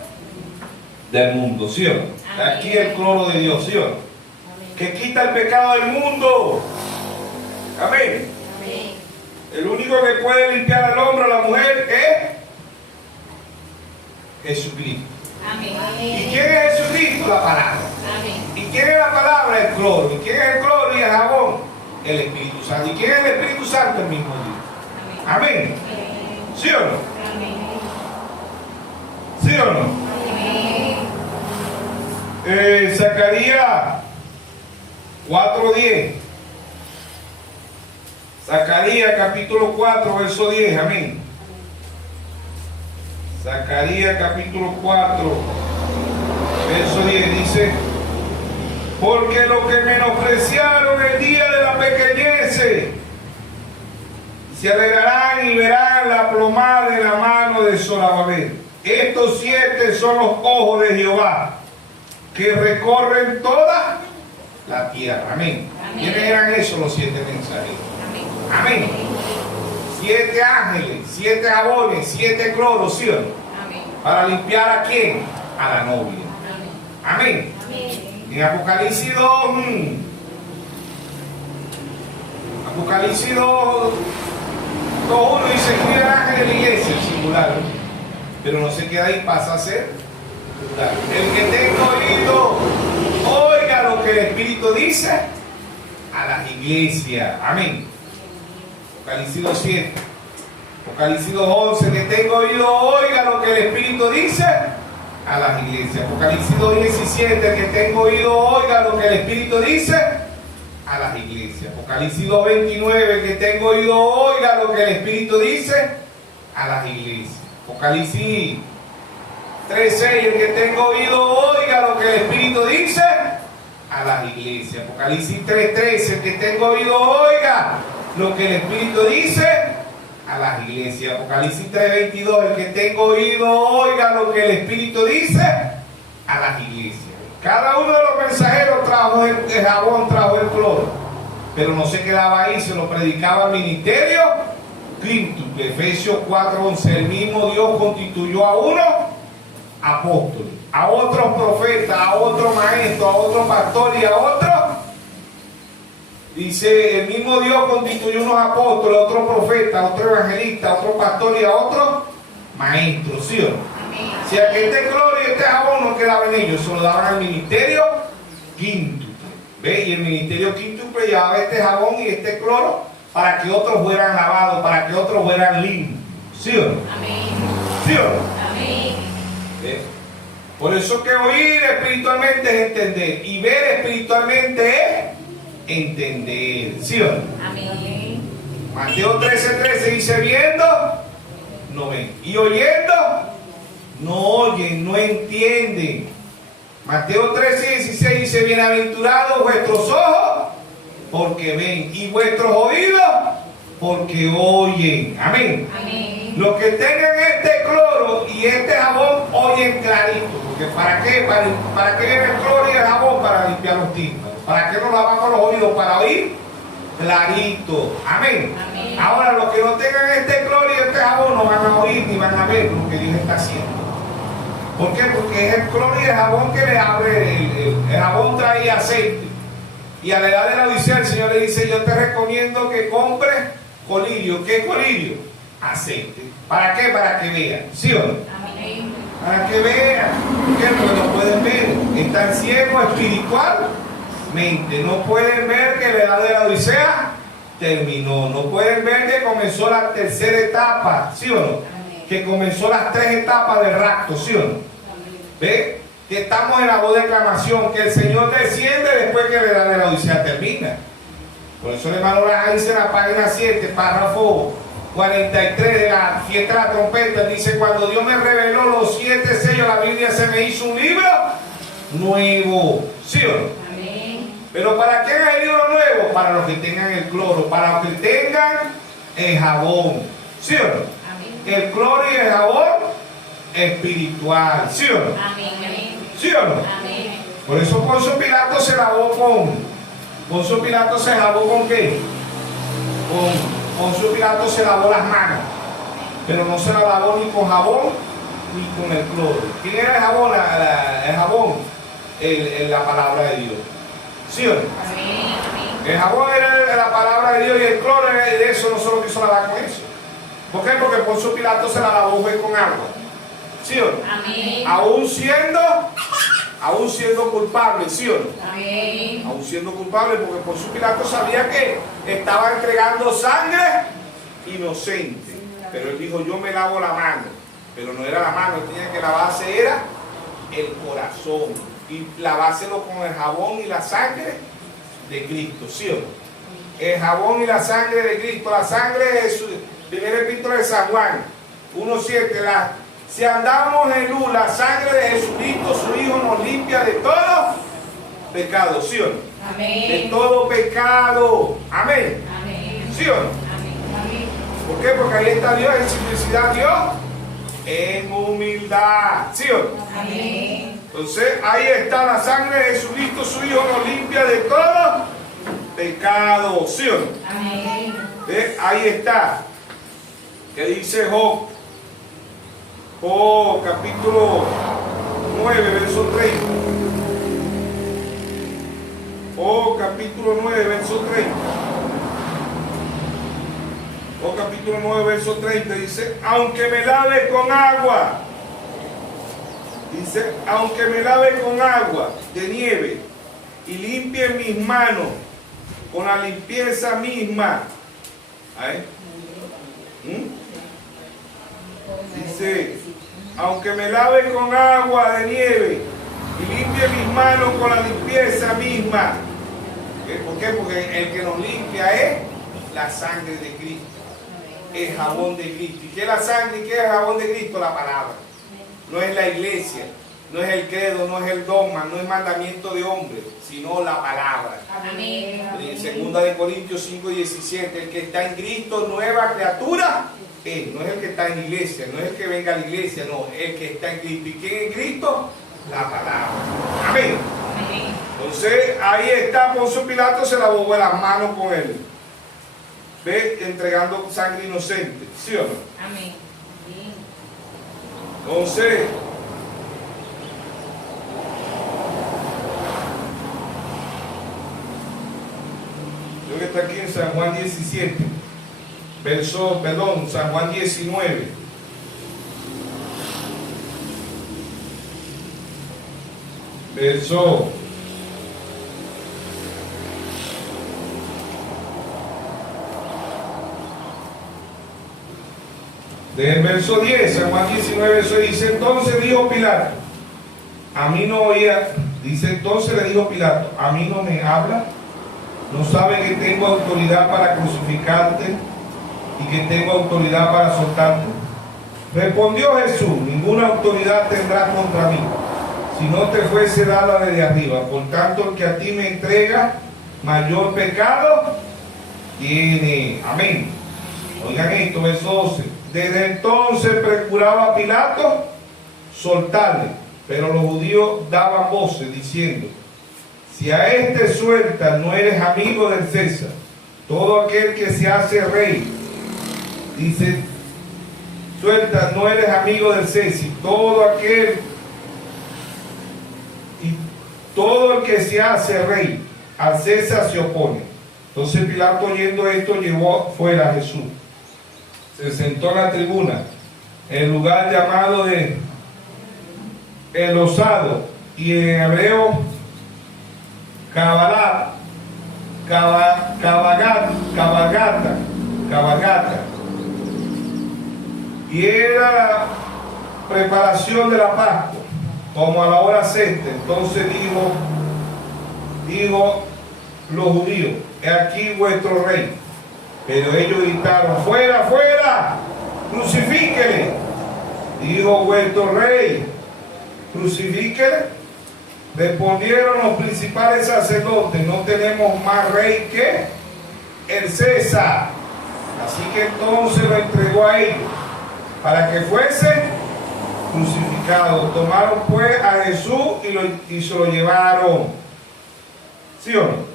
del mundo, ¿sí o no? Aquí el cordero de Dios, ¿sí o no? Que quita el pecado del mundo. Amén. El único que puede limpiar al hombre o a la mujer es Jesucristo. Amén. ¿Y quién es Jesucristo? La palabra. Amén. ¿Y quién es la palabra? El cloro. ¿Y quién es el cloro y el jabón? El Espíritu Santo. ¿Y quién es el Espíritu Santo? El mismo Dios. Amén. ¿Sí o no? ¿Sí o no? Zacarías 4:10. Zacarías capítulo 4, verso 10. Amén. Zacarías capítulo 4, verso 10 dice, porque lo que menospreciaron el día de la pequeñez se alegrarán y verán la plomada de la mano de Zorobabel. Estos 7 son los ojos de Jehová que recorren toda la tierra. Amén. ¿Quiénes eran esos los 7 mensajeros? Amén. 7 ángeles, 7 jabones, 7 cloros, ¿sí o no? ¿Para limpiar a quién? A la novia. Amén. En Apocalipsis 2, Apocalipsis 2, 2:1 dice, cuida el ángel de la iglesia, singular. Pero no se queda ahí, pasa a ser plural. El que tenga oído, oiga lo que el Espíritu dice a las iglesias. Amén. Apocalipsis 2:7. Apocalipsis 2:11. Que tenga oído, oiga lo que el Espíritu dice a las iglesias. Apocalipsis 2:17. Que tenga oído, oiga lo que el Espíritu dice a las iglesias. Apocalipsis 2:29. Que tenga oído, oiga lo que el Espíritu dice a las iglesias. Apocalipsis 3:6. El que tenga oído, oiga lo que el Espíritu dice a las iglesias. Apocalipsis 3:13. El que tenga oído, oiga lo que el Espíritu dice a las iglesias. Apocalipsis 3:22. El que tenga oído, oiga lo que el Espíritu dice a las iglesias. Cada uno de los mensajeros trajo el jabón, trajo el cloro, pero no se quedaba ahí, se lo predicaba al ministerio quíntuple. Efesios 4:11. El mismo Dios constituyó a unos apóstoles, a otros profetas, a otros maestros, a otros pastores y a otros. Dice, el mismo Dios constituyó unos apóstoles, otros profetas, otros evangelistas, otros pastores y a otros maestros, ¿sí o no? O sea que este cloro y este jabón no quedaban en ellos, se lo daban al ministerio quíntuple. ¿Ve? Y el ministerio quíntuple llevaba este jabón y este cloro para que otros fueran lavados, para que otros fueran limpios, ¿sí o no? Amén. ¿Sí o no? Amén. ¿Ve? Por eso que oír espiritualmente es entender, y ver espiritualmente es entender, ¿sí o no? Amén. Mateo 13:13 dice, viendo, no ven, y oyendo, no oyen, no entienden. Mateo 13:16 dice, bienaventurados vuestros ojos, porque ven, y vuestros oídos, porque oyen. Amén. Amén. Los que tengan este cloro y este jabón, oyen clarito. Porque ¿para qué? ¿Para qué viene el cloro y el jabón? Para limpiar los tímpanos. ¿Para qué nos lavamos los oídos? Para oír clarito. Amén. Amén. Ahora, los que no tengan este cloro y este jabón no van a oír ni van a ver lo que Dios está haciendo. ¿Por qué? Porque es el cloro y el jabón que le abre. El jabón trae aceite. Y a la edad de la Odisea el Señor le dice, yo te recomiendo que compres colirio. ¿Qué es colirio? Aceite. ¿Para qué? Para que vean. ¿Sí o no? Amén. Para que vean. ¿Por qué? Porque no pueden ver. Están ciegos espiritualmente. No pueden ver que la edad de la Odisea terminó. No pueden ver que comenzó la tercera etapa. ¿Sí o no? Amén. Que comenzó las 3 etapas del rapto. ¿Sí o no? ¿Ve? Que estamos en la voz de aclamación, que el Señor desciende después que la edad de la Odisea termina. Por eso el hermano Laja dice en la página 7, párrafo 43 de la fiesta de la trompeta, dice, cuando Dios me reveló los 7 sellos, la Biblia se me hizo un libro nuevo. ¿Sí o no? Amén. Pero ¿para qué es el libro nuevo? Para los que tengan el cloro, para los que tengan el jabón. ¿Sí o no? Amén. El cloro y el jabón espiritual. ¿Sí o no? Amén. ¿Sí o no? Amén. Por eso Poncio Pilato se lavó Poncio Pilato se lavó ¿con qué? Poncio Pilato se lavó las manos. Pero no se la lavó ni con jabón ni con el cloro. ¿Quién era el jabón? El jabón, la palabra de Dios. ¿Sí o no? Amén. El jabón era la palabra de Dios y el cloro era de eso, no se lo quiso lavar con eso. ¿Por qué? Porque Poncio Pilato se la lavó fue con agua. ¿Sí o no? Amén. Aún siendo culpable, ¿sí o no? Amén. Aún siendo culpable, porque Poncio Pilato sabía que estaba entregando sangre inocente. Pero él dijo, yo me lavo la mano. Pero no era la mano, él tenía que lavarse, era el corazón. Y lavárselo con el jabón y la sangre de Cristo, ¿sí o no? El jabón y la sangre de Cristo, la sangre de Jesús. Primera epístola de San Juan 1:7, si andamos en luz, la sangre de Jesucristo, su Hijo, nos limpia de todo pecado, ¿sí o no? Amén. De todo pecado, amén, Amén. ¿sí o no? Amén. Amén. ¿Por qué? Porque ahí está Dios en simplicidad, Dios en humildad, ¿sí o no? Amén. Entonces ahí está la sangre de Jesucristo, su Hijo, nos limpia de todo pecado, ¿sí o no? Amén. ¿Ve? Ahí está. ¿Qué dice Job? Job capítulo 9, verso 30. Job capítulo 9, verso 30. Job capítulo 9, verso 30 dice, aunque me lave con agua, dice, aunque me lave con agua de nieve y limpie mis manos con la limpieza misma. ¿Ahí? Dice, aunque me lave con agua de nieve y limpie mis manos con la limpieza misma. ¿Por qué? Porque el que nos limpia es la sangre de Cristo, el jabón de Cristo. ¿Y qué es la sangre y qué es el jabón de Cristo? La palabra. No es la iglesia, no es el credo, no es el dogma, no es mandamiento de hombre, sino la palabra. Amén. En 2 Corintios 5:17, el que está en Cristo, nueva criatura es. No es el que está en la iglesia, no es el que venga a la iglesia, no, el que está en Cristo. ¿Y quién en Cristo? La palabra. Amén. Amén. Entonces ahí está, Poncio Pilato se lavó las manos con él. ¿Ve? Entregando sangre inocente, ¿sí o no? Amén. Entonces, creo que está aquí en San Juan 17, San Juan 19. Verso del verso 10, San Juan 19, eso dice, entonces dijo Pilato, a mí no oía, dice, entonces le dijo Pilato, a mí no me habla, no sabe que tengo autoridad para crucificarte y que tengo autoridad para soltarte. Respondió Jesús, ninguna autoridad tendrás contra mí, si no te fuese dada desde arriba. Por tanto, el que a ti me entrega, mayor pecado tiene. Amén. Oigan esto, verso 12. Desde entonces procuraba Pilato soltarle, pero los judíos daban voces diciendo, si a este sueltas, no eres amigo del César. Todo aquel que se hace rey, dice, sueltas, no eres amigo del César. Todo el que se hace rey, al César se opone. Entonces Pilato, oyendo esto, llevó fuera a Jesús. Se sentó en la tribuna, en el lugar llamado de El Osado, y en hebreo Cabalgata. Y era la preparación de la Pascua, como a la hora sexta. Entonces dijo los judíos, he aquí vuestro rey. Pero ellos gritaron, fuera, fuera, crucifíquele. Dijo vuestro rey, crucifíquele. Respondieron los principales sacerdotes: no tenemos más rey que el César. Así que entonces lo entregó a ellos para que fuese crucificado. Tomaron pues a Jesús y se lo llevaron. ¿Sí o no?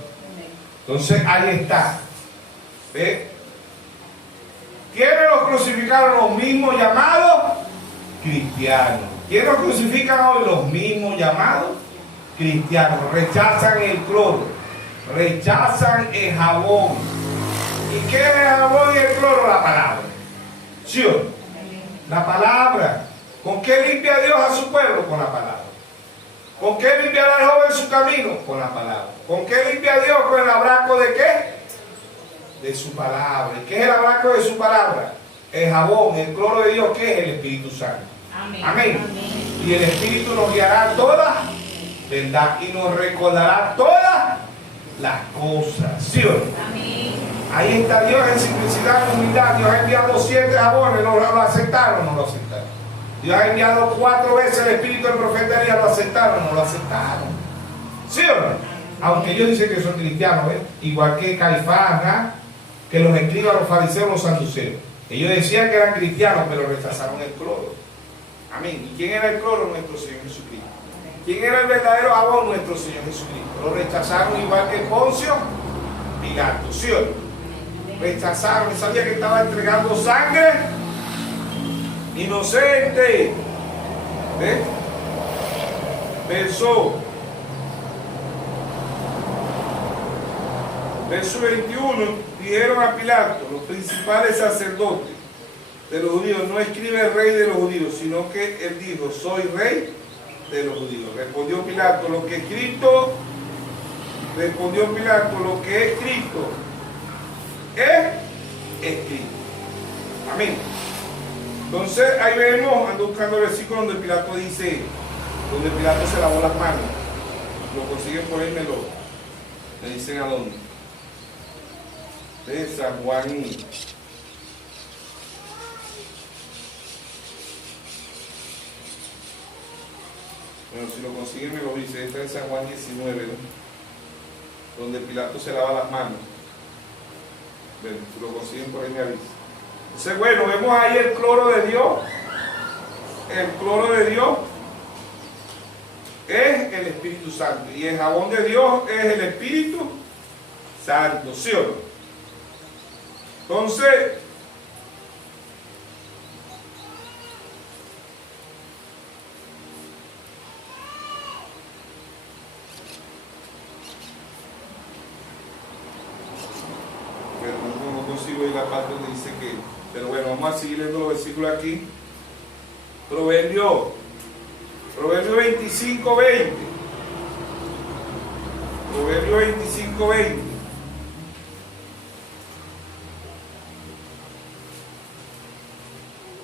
Entonces ahí está. ¿Ve? ¿Quiénes los crucificaron? Los mismos llamados cristianos. ¿Quiénes los crucifican hoy? Los mismos llamados cristianos. Rechazan el cloro, rechazan el jabón. ¿Y qué es el jabón y el cloro? La palabra. ¿Sí o no? La palabra. ¿Con qué limpia Dios a su pueblo? Con la palabra. ¿Con qué limpiará el joven su camino? Con la palabra. ¿Con qué limpia Dios? ¿Con el abrazo de qué? De su palabra. ¿Y qué es el abrazo de su palabra? El jabón, el cloro de Dios, ¿qué es? El Espíritu Santo. Amén. Amén. Amén. Y el Espíritu nos guiará toda verdad y nos recordará todas las cosas. ¿Sí o no? Amén. Ahí está Dios en simplicidad, en humildad. Dios ha enviado 7 jabones, ¿no lo aceptaron? No lo aceptaron. Dios ha enviado 4 veces el Espíritu del profeta Elías, ¿lo aceptaron? No lo aceptaron. ¿Sí o no? Aunque ellos dicen que son cristianos, ¿eh? Igual que Caifás, ¿ah? Que los escribas, los fariseos, los saduceos. Ellos decían que eran cristianos, pero rechazaron el cloro. Amén. ¿Y quién era el cloro? Nuestro Señor Jesucristo. ¿Quién era el verdadero jabón? Nuestro Señor Jesucristo. Lo rechazaron igual que Poncio Pilato. ¿Sí o no? Rechazaron. Sabía que estaba entregando sangre inocente. ¿Ves? Verso 21, dijeron a Pilato, los principales sacerdotes de los judíos: no escribe el rey de los judíos, sino que él dijo: soy rey de los judíos. Respondió Pilato: lo que es escrito es escrito. Amén. Entonces ahí vemos, ando buscando el versículo donde Pilato dice, donde Pilato se lavó las manos. Lo consiguen por ahí, me dicen a dónde. De San Juan. Bueno, si lo consiguen me lo dice. Esta es San Juan 19, ¿no? Donde Pilato se lava las manos. Bueno, si lo consiguen por ahí me avisa. Entonces, bueno, vemos ahí el cloro de Dios. El cloro de Dios es el Espíritu Santo. Y el jabón de Dios es el Espíritu Santo. ¿Sí o no? Entonces, no consigo ir a la parte donde dice que, pero bueno, vamos a seguir leyendo los versículos aquí. Proverbio 25, 20. Proverbio 25, 20.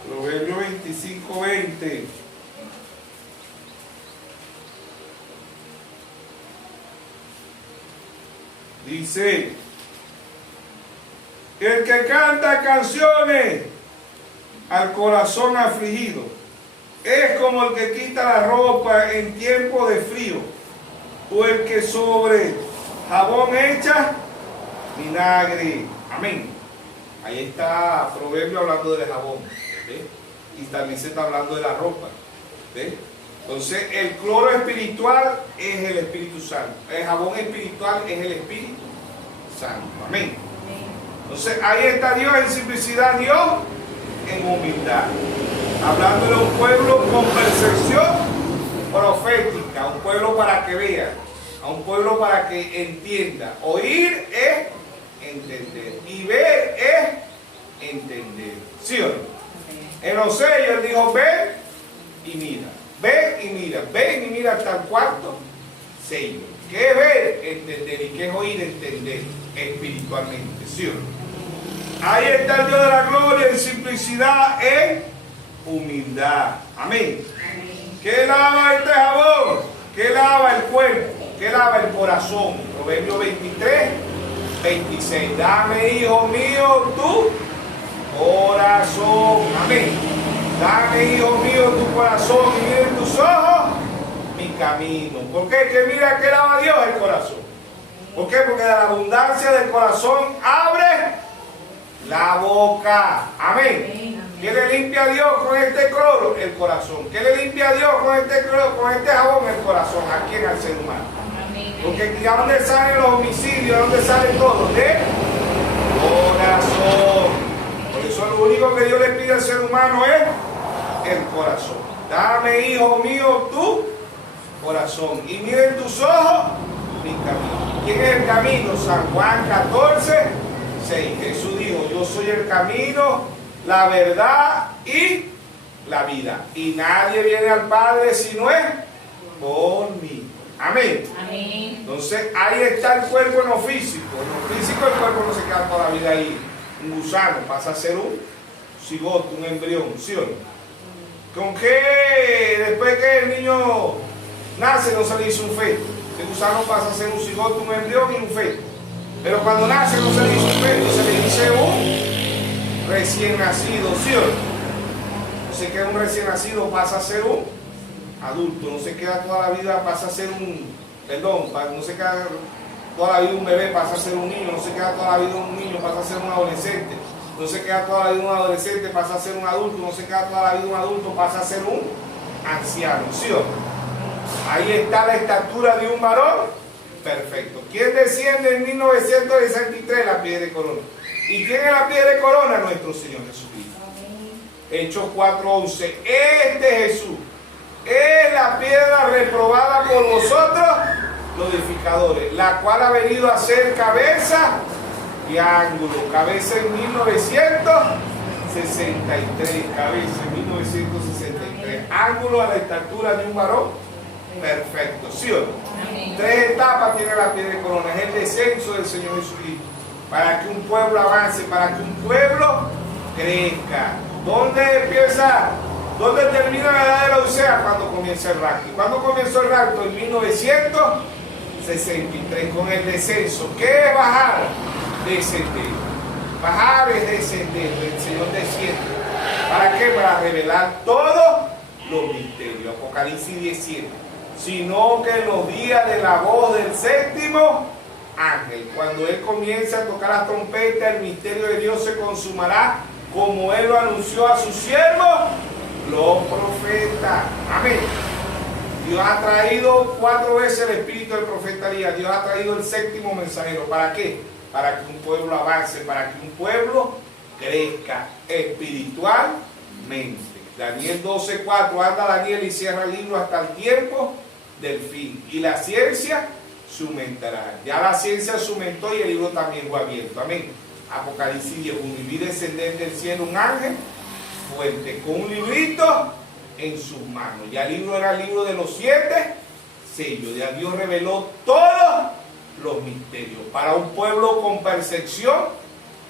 Proverbio 25, 20. Dice: el que canta canciones al corazón afligido es como el que quita la ropa en tiempo de frío, o el que sobre jabón echa vinagre. Amén. Ahí está Proverbio hablando del jabón. ¿Ve? Y también se está hablando de la ropa. ¿Ve? Entonces el cloro espiritual es el Espíritu Santo. El jabón espiritual es el Espíritu Santo. Amén. Entonces ahí está Dios en simplicidad, Dios en humildad. Hablando de un pueblo con percepción profética, un pueblo para que vea, a un pueblo para que entienda. Oír es entender y ver es entender. ¿Sí o no? En Oseas él dijo: ven y mira, ven y mira, ven y mira hasta el cuarto sello. ¿Qué es ver? Entender. ¿Y qué es oír? Entender espiritualmente. ¿Sí o no? Ahí está el Dios de la gloria en simplicidad, en humildad. Amén. ¿Qué lava este jabón? ¿Qué lava el cuerpo? ¿Qué lava el corazón? Proverbio 23, 26. Dame, hijo mío, tu corazón. Amén. Dame, hijo mío, tu corazón, y miren tus ojos mi camino. ¿Por qué? Que mira que lava Dios el corazón. ¿Por qué? Porque de la abundancia del corazón abre la boca. Amén. ¿Qué le limpia a Dios con este cloro? El corazón. ¿Qué le limpia a Dios con este cloro, con este jabón? El corazón. ¿A quién? Al ser humano. Porque ¿de dónde salen los homicidios? ¿De dónde sale todo? De corazón. Por eso lo único que Dios le pide al ser humano es el corazón. Dame, hijo mío, tu corazón. Y miren tus ojos, mi camino. ¿Quién es el camino? San Juan 14, 6. Jesús dijo, yo soy el camino, la verdad y la vida. Y nadie viene al Padre si no es por mí. Amén. Amén. Entonces ahí está el cuerpo en lo físico. En lo físico el cuerpo no se queda toda la vida ahí. Un gusano pasa a ser un cigoto, un embrión, ¿sí o no? ¿Con qué? Después que el niño nace no se le dice un feto. El gusano pasa a ser un cigoto, un embrión y un feto. Pero cuando nace no se le dice un feto, se le dice un recién nacido, ¿sí o no? No se queda un recién nacido, pasa a ser un adulto, no se queda toda la vida, pasa a ser no se queda toda la vida un bebé, pasa a ser un niño, no se queda toda la vida un niño, pasa a ser un adolescente, no se queda toda la vida un adolescente, pasa a ser un adulto, no se queda toda la vida un adulto, pasa a ser un anciano, ¿sí o no? Ahí está la estatura de un varón perfecto. ¿Quién desciende en 1963? La piedra de corona. ¿Y quién es la piedra de corona? Nuestro Señor Jesucristo. Hechos 4:11. Este Jesús es la piedra reprobada por vosotros, los edificadores, la cual ha venido a ser cabeza y ángulo. Cabeza en 1963. Cabeza en 1963. Ángulo a la estatura de un varón perfecto. ¿Sí o no? Amén. 3 etapas tiene la piedra de corona. Es el descenso del Señor Jesucristo. Para que un pueblo avance, para que un pueblo crezca. ¿Dónde empieza? ¿Dónde termina la edad de la Odisea? Cuando comienza el rapto. ¿Cuándo comenzó el rapto? En 1963, con el descenso. ¿Qué es bajar? Descender. Bajar es descender. El Señor desciende. ¿Para qué? Para revelar todos los misterios. Apocalipsis 17. Sino que en los días de la voz del séptimo ángel, cuando Él comience a tocar la trompeta, el misterio de Dios se consumará, como Él lo anunció a sus siervos, los profetas. Amén. Dios ha traído 4 veces el espíritu del profeta Elías. Dios ha traído el 7º mensajero. ¿Para qué? Para que un pueblo avance, para que un pueblo crezca espiritualmente. Daniel 12:4. Anda Daniel y cierra el libro hasta el tiempo del fin. Y la ciencia se aumentará. Ya la ciencia se aumentó y el libro también fue abierto. Amén. Apocalipsis 10:1. Y vi descender del cielo un ángel fuerte con un librito en sus manos. Ya el libro era el libro de los 7 sellos. Ya Dios reveló todos los misterios para un pueblo con percepción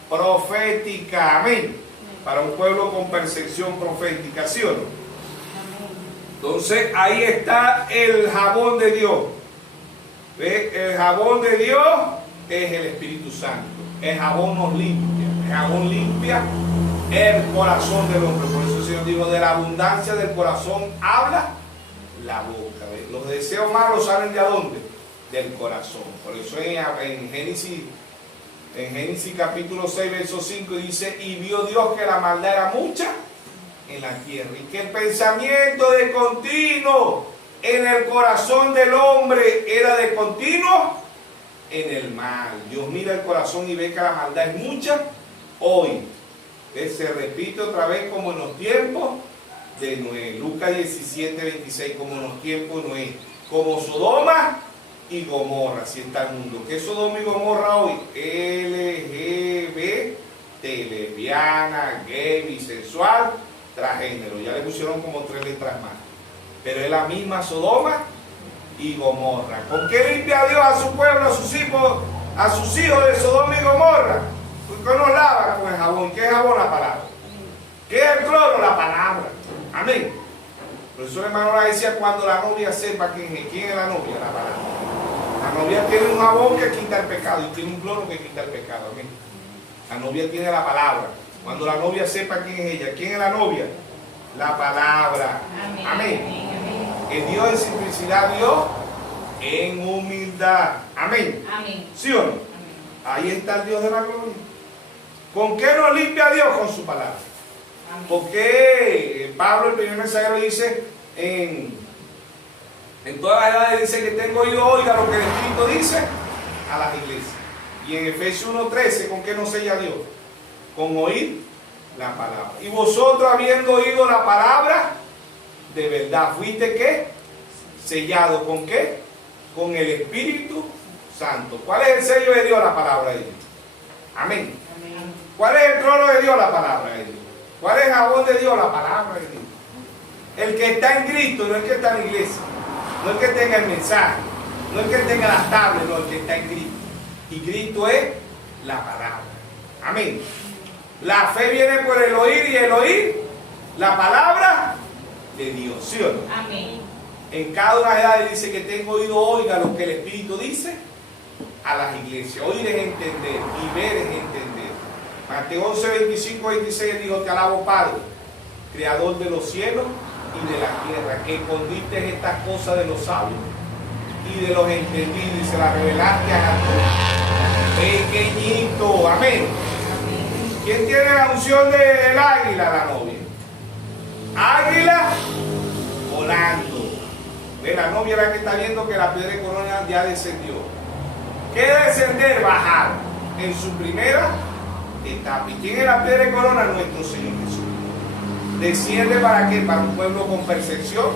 profética. Amén. Para un pueblo con percepción profética, ¿sí o no? Entonces ahí está el jabón de Dios. ¿Ve? El jabón de Dios es el Espíritu Santo. El jabón nos limpia. El jabón limpia el corazón del hombre. Por eso el Señor dijo, de la abundancia del corazón habla la boca. ¿Ve? Los deseos malos salen de ¿dónde? Del corazón. Por eso en Génesis capítulo 6, verso 5 dice, y vio Dios que la maldad era mucha en la tierra y que el pensamiento de continuo en el corazón del hombre era de continuo en el mal. Dios mira el corazón y ve que la maldad es mucha hoy. Se repite otra vez como en los tiempos de Noé. Lucas 17:26, como en los tiempos de Noé. Como Sodoma y Gomorra, así está el mundo. ¿Qué es Sodoma y Gomorra hoy? LGBT, lesbiana, gay, bisexual, transgénero. Ya le pusieron como 3 letras más. Pero es la misma Sodoma y Gomorra. ¿Con qué limpia Dios a su pueblo, a sus hijos de Sodoma y Gomorra? ¿Por qué nos lava con el jabón? ¿Qué es jabón? La palabra. ¿Qué es el cloro? La palabra. Amén. Por eso el hermano la decía, cuando la novia sepa quién es la novia, la palabra. La novia tiene un jabón que quita el pecado y tiene un cloro que quita el pecado. Amén. La novia tiene la palabra. Cuando la novia sepa quién es ella, ¿quién es la novia? La palabra. Amén. Amén. El Dios en simplicidad, Dios en humildad. Amén. Amén. ¿Sí o no? Amén. Ahí está el Dios de la gloria. ¿Con qué nos limpia Dios? Con su palabra. Amén. Porque Pablo, el primer mensajero, dice en todas las edades, dice que tengo oído, oiga lo que el Espíritu dice a las iglesias. Y en Efesios 1:13, ¿con qué nos sella Dios? Con oír la palabra. Y vosotros, habiendo oído la palabra de verdad, ¿fuiste qué? Sellado. ¿Con qué? Con el Espíritu Santo. ¿Cuál es el sello de Dios? La palabra de Dios. Amén. Amén. ¿Cuál es el trono de Dios? La palabra de Dios. ¿Cuál es el jabón de Dios? La palabra de Dios. El que está en Cristo, no el que está en la iglesia, no el que tenga el mensaje, no el que tenga las tablas, no el que está en Cristo. Y Cristo es la palabra. Amén. La fe viene por el oír y el oír la palabra de Dios. ¿Sí o no? Amén. En cada una de edades dice que tengo oído, oiga lo que el Espíritu dice a las iglesias. Oír es entender y ver es entender. Mateo 11, 25, 26 dijo: te alabo, Padre, creador de los cielos y de la tierra, que escondiste estas cosas de los sabios y de los entendidos y se las revelaste a tu pequeñito. Amén. ¿Quién tiene la unción del águila? La novia. Águila volando. De la novia la que está viendo que la piedra de corona ya descendió. ¿Qué descender? Bajar en su primera etapa. ¿Y quién es la piedra de corona? Nuestro Señor Jesús. Desciende ¿para qué? Para un pueblo con percepción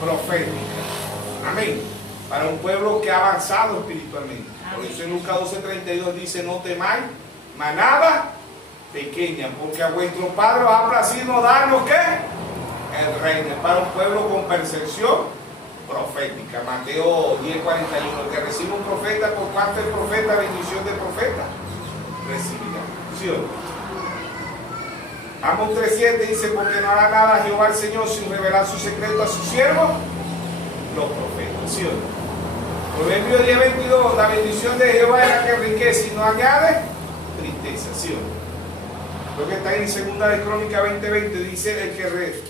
profética. Amén. Para un pueblo que ha avanzado espiritualmente. Por eso en Lucas 12:32 dice: no temáis manada pequeña, porque a vuestro Padre os ha placido darnos ¿qué? El reino. Para un pueblo con percepción profética. Mateo 10:41. El que recibe un profeta por parte del profeta, bendición del profeta recibirá. ¿Sí o no? Amos 3:7 dice: porque no hará nada Jehová el Señor sin revelar su secreto a sus siervos, los profetas. ¿Sí o no? Proverbio 10:22, la bendición de Jehová es la que enriquece y no añade tristeza. ¿Sí o no? Lo que está en segunda de Crónica 20:20 dice: el que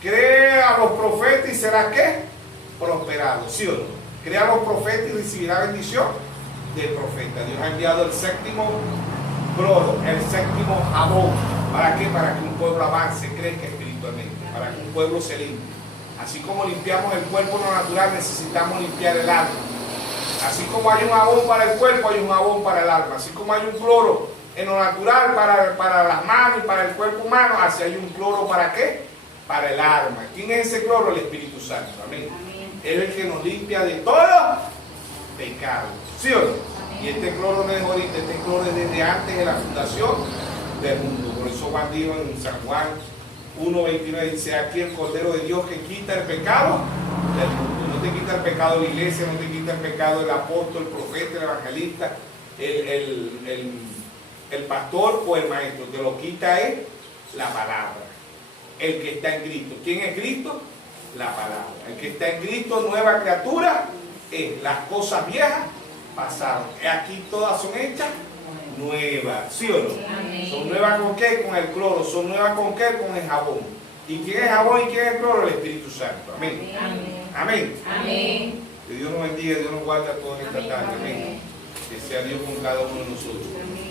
cree a los profetas y será ¿qué? Prosperado. ¿Sí o no? Crea a los profetas y recibirá bendición del profeta. Dios ha enviado el séptimo cloro, el séptimo jabón. ¿Para qué? Para que un pueblo avance, crezca espiritualmente, para que un pueblo se limpie. Así como limpiamos el cuerpo en lo natural, necesitamos limpiar el alma. Así como hay un jabón para el cuerpo, hay un jabón para el alma. Así como hay un cloro en lo natural para las manos y para el cuerpo humano, así hay un cloro ¿para qué? Para el alma. ¿Quién es ese cloro? El Espíritu Santo. Amén. Amén. Él es el que nos limpia de todo pecado. ¿Sí o no? Amén. Y este cloro no es ahorita, este cloro es desde antes de la fundación del mundo. Por eso Juan dijo en San Juan 1:29, dice: aquí el Cordero de Dios que quita el pecado del mundo. No te quita el pecado de la iglesia, no te quita el pecado del apóstol, el profeta, el evangelista, el pastor o el maestro. Te lo quita es la palabra. El que está en Cristo. ¿Quién es Cristo? La palabra. El que está en Cristo, nueva criatura, es las cosas viejas pasaron. Aquí todas son hechas nuevas. ¿Sí o no? Amén. ¿Son nuevas con qué? Con el cloro. ¿Son nuevas con qué? Con el jabón. ¿Y quién es el jabón y quién es el cloro? El Espíritu Santo. Amén. Amén. Amén. Amén. Que Dios nos bendiga, Dios nos guarde a todos en esta tarde. Amén. Que sea Dios con cada uno de nosotros. Amén.